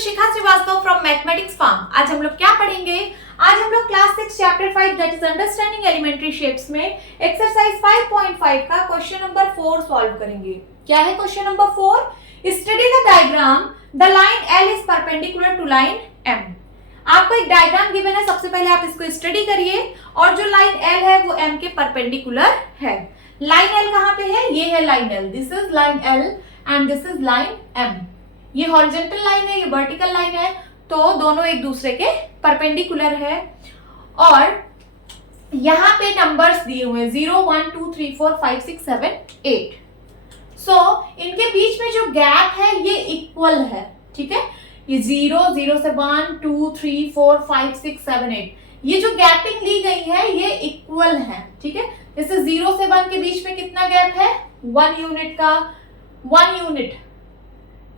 Shikha Srivastava from mathematics farm. आज हम लोग क्या पढ़ेंगे? आज हम लोग class 6 chapter 5 that is understanding elementary shapes में एक्सरसाइज 5.5 का क्वेश्चन नंबर 4 सॉल्व करेंगे। क्या है question number 4? Study the diagram the line L is perpendicular to line M। आपको एक डायग्राम गिवन है, सबसे पहले आप इसको स्टडी करिए और जो लाइन L है वो M के परपेंडिकुलर है। लाइन L कहाँ पे है? ये है line L, this is line L and this is line M। ये हॉरिजॉन्टल लाइन है, ये वर्टिकल लाइन है, तो दोनों एक दूसरे के परपेंडिकुलर है। और यहाँ पे नंबर्स दिए हुए हैं 0 1 2 3 4 5 6 7 8। सो इनके बीच में जो गैप है ये इक्वल है, ठीक है। ये 0 0 से 1 2 3 4 5 6 7 8, ये जो गैपिंग ली गई है ये इक्वल है, ठीक है। जैसे 0 से 1 के बीच में कितना गैप है? 1 यूनिट का। 1 यूनिट,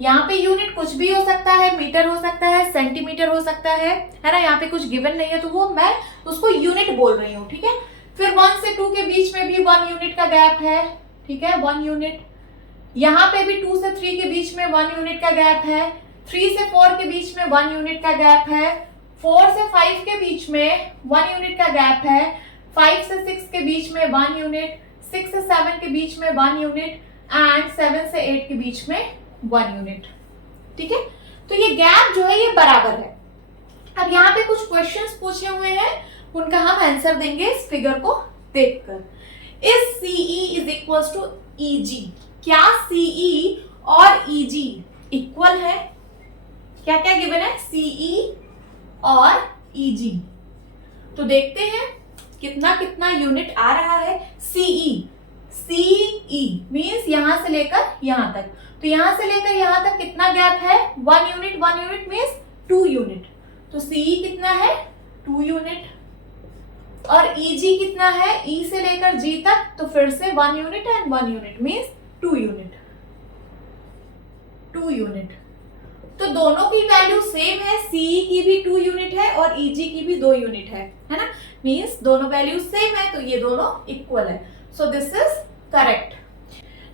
यहाँ पे यूनिट कुछ भी हो सकता है, मीटर हो सकता है, सेंटीमीटर हो सकता है ना। यहाँ पे कुछ गिवन नहीं है तो वो मैं उसको यूनिट बोल रही हूँ, ठीक है। फिर 1 से 2 के बीच में भी 1 यूनिट का गैप है, ठीक है, 1 यूनिट। यहाँ पे भी 2 से 3 के बीच में 1 यूनिट का गैप है। 3 से 4 के बीच में 1 यूनिट का गैप है। 4 से 5 के बीच में 1 यूनिट का गैप है। 5 से 6 के बीच में 1 यूनिट। 6 से 7 के बीच में 1 यूनिट एंड 7 से 8 के बीच में 1 यूनिट, ठीक है। तो ये गैप जो है ये बराबर है। अब यहाँ पे कुछ क्वेश्चंस पूछे हुए हैं, उनका हम आंसर देंगे इस फिगर को देखकर। Is CE is equal to EG? क्या CE और EG इक्वल है? क्या क्या गिवन है? CE और EG। तो देखते हैं कितना कितना यूनिट आ रहा है। CE मीन्स यहां से लेकर यहां तक, तो यहां से लेकर यहां तक कितना गैप है? 1 यूनिट। 1 unit means 2 unit. तो CE कितना है? 2 यूनिट। और EG कितना है? E से लेकर G तक, तो फिर से 1 unit and 1 unit means 2 unit. 2 unit. तो दोनों की वैल्यू सेम है, CE की भी 2 यूनिट है और EG की भी 2 यूनिट है ना। मीन्स दोनों वैल्यू सेम है, तो ये दोनों इक्वल है। So this is correct.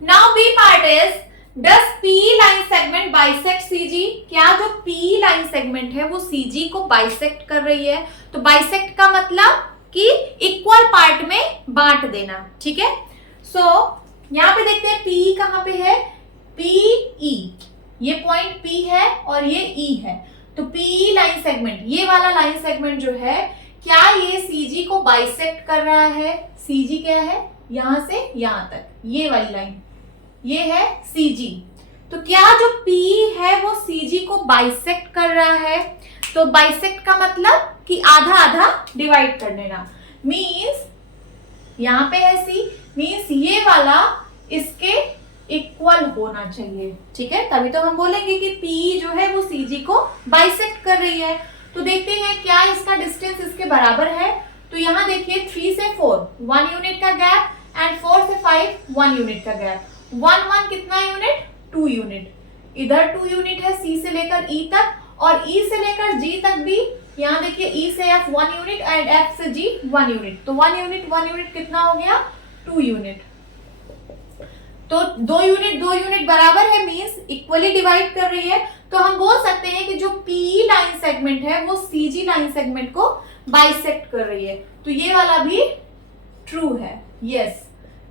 Now B part is Does PE line segment bisect CG? क्या जो PE लाइन सेगमेंट है वो CG को बाइसेक्ट कर रही है? तो बाइसेक्ट का मतलब कि इक्वल पार्ट में बांट देना, ठीक है। सो यहाँ पे देखते हैं PE कहाँ पे है? PE, ये पॉइंट P है और ये E है। तो PE लाइन सेगमेंट, ये वाला लाइन सेगमेंट जो है, क्या ये CG को बाइसेक्ट कर रहा है? CG क्या है? यहां से यहां तक, ये वाली लाइन, ये है CG। तो क्या जो PE है वो CG को बाइसेक्ट कर रहा है? तो बाइसेक्ट का मतलब कि आधा आधा डिवाइड कर देना। मीन्स यहाँ पे है C, मीन्स ये वाला इसके इक्वल होना चाहिए, ठीक है। तभी तो हम बोलेंगे कि PE जो है वो CG को बाइसेक्ट कर रही है। तो देखते हैं क्या इसका डिस्टेंस इसके बराबर है। तो यहाँ देखिए 3 से 4 1 यूनिट का गैप एंड 4 से 5 1 यूनिट का गैप। 1 1 कितना यूनिट? 2 यूनिट। इधर 2 यूनिट है C से लेकर E तक, और E से लेकर G तक भी यहाँ देखिए E से F 1 यूनिट एंड F से G 1 यूनिट। तो 1 यूनिट कितना हो गया? 2 यूनिट। तो 2 यूनिट बराबर है, मींस इक्वली डिवाइड कर रही है। तो हम बोल सकते हैं कि जो PE लाइन सेगमेंट है वो CG लाइन सेगमेंट को बाइसेक्ट कर रही है। तो ये वाला भी ट्रू है, यस।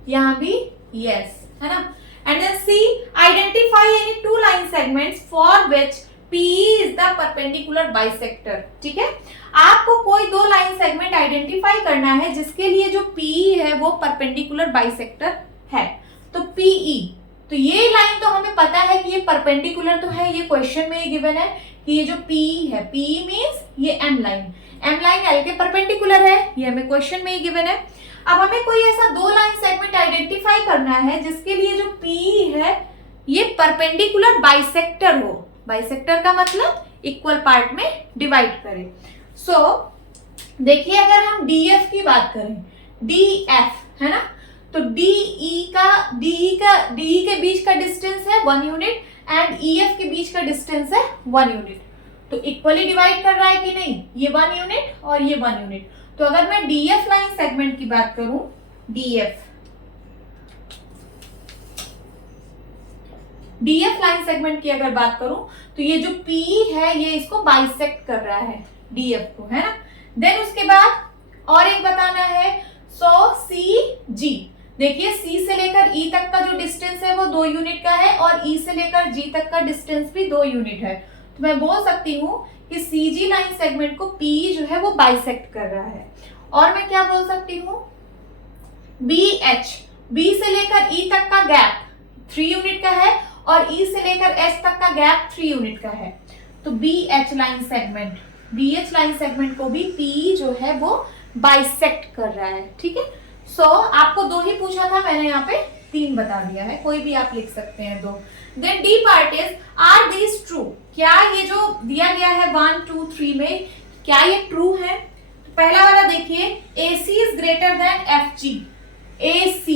यहाँ भी यस है ना। And then C, identify any 2 line segments for which PE is the perpendicular bisector, ठीक है। आपको कोई 2 लाइन सेगमेंट आइडेंटिफाई करना है जिसके लिए जो PE है वो परपेंडिकुलर बाइसेक्टर है। तो PE, तो ये लाइन तो हमें पता है कि ये परपेंडिकुलर तो है, ये क्वेश्चन में ही गिवन है कि ये जो PE है, PE मींस ये M लाइन L के परपेंडिकुलर है, ये हमें क्वेश्चन में ही गिवन है। अब हमें कोई ऐसा 2 लाइन सेगमेंट आइडेंटिफाई करना है जिसके लिए जो PE है ये परपेंडिकुलर बाइसेक्टर हो। बाइसेक्टर का मतलब इक्वल पार्ट में डिवाइड करे। सो देखिए अगर हम DF की बात करें, DF है ना, तो DE के बीच का डिस्टेंस है 1 यूनिट एंड EF के बीच का डिस्टेंस है 1 यूनिट। तो इक्वली डिवाइड कर रहा है कि नहीं? ये 1 यूनिट और ये 1 यूनिट। तो अगर मैं DF लाइन सेगमेंट की बात करूं, DF डीएफ लाइन सेगमेंट की अगर बात करूं तो ये जो पी है ये इसको बाइसेक्ट कर रहा है डीएफ को, है ना। देन उसके बाद और एक बताना है, सो सी जी, देखिए सी से लेकर ई तक का जो डिस्टेंस है वो 2 यूनिट का है और ई से लेकर जी तक का डिस्टेंस भी 2 यूनिट है। तो मैं बोल सकती हूँ कि सी जी लाइन सेगमेंट को पी जो है वो बाइसेक्ट कर रहा है। और मैं क्या बोल सकती हूँ, बी एच, बी से लेकर ई तक का गैप 3 यूनिट का है और ई से लेकर एच तक का गैप 3 यूनिट का है। तो B H line segment, B H line segment को भी पी जो है वो बाइसेक्ट कर रहा है, ठीक है। सो आपको 2 ही पूछा था, मैंने यहाँ पे 3 बता दिया है, कोई भी आप लिख सकते हैं 2। Then D part is, are these true, क्या ये जो दिया गया है 1 2 3 में क्या ये ट्रू है। तो पहला वाला देखिए, AC is greater than FG, AC,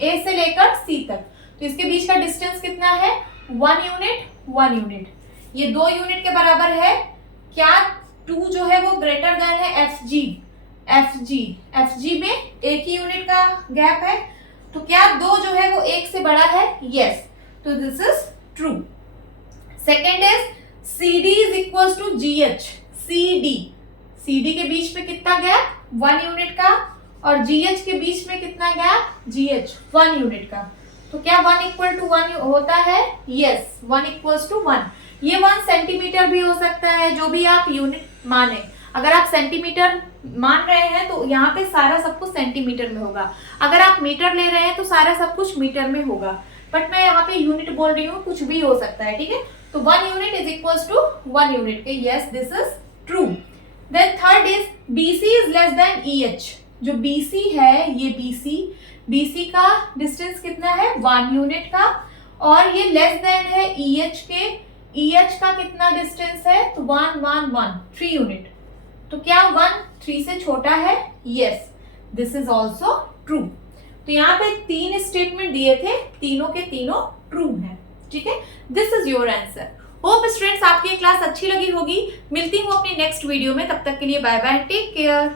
A से लेकर C तक, तो इसके बीच का डिस्टेंस कितना है, 1 यूनिट 1 यूनिट, ये 2 यूनिट के बराबर है। क्या 2 जो है वो ग्रेटर देन है FG में एक ही यूनिट का गैप है, तो क्या 2 जो है वो 1 से बड़ा है, यस, तो this is true. Second is CD is equal to GH, CD के बीच में कितना गैप, 1 यूनिट का, और GH के बीच में कितना गैप, GH 1 यूनिट का, तो क्या 1 इक्वल टू 1 होता है, यस, 1 इक्वल टू 1। ये 1 सेंटीमीटर भी हो सकता है, जो भी आप यूनिट माने। अगर आप सेंटीमीटर मान रहे हैं तो यहाँ पे सारा सब कुछ सेंटीमीटर में होगा, अगर आप मीटर ले रहे हैं तो सारा सब कुछ मीटर में होगा, बट मैं यहाँ पे यूनिट बोल रही हूँ, कुछ भी हो सकता है, ठीक है। तो 1 unit is equal to 1 unit के, yes this is true. Then third is BC is less than EH, जो BC है ये BC का डिस्टेंस कितना है, 1 यूनिट का, और ये लेस देन है EH के, EH का कितना डिस्टेंस है, तो 1 1 1 3 यूनिट, तो क्या 1 3 से छोटा है, yes this is also true. तो यहाँ पे 3 स्टेटमेंट दिए थे, तीनों के तीनों ट्रू हैं, ठीक है। This is your answer. Hope students आपकी क्लास अच्छी लगी होगी, मिलती हूँ अपनी नेक्स्ट वीडियो में, तब तक के लिए बाय बाय, टेक केयर।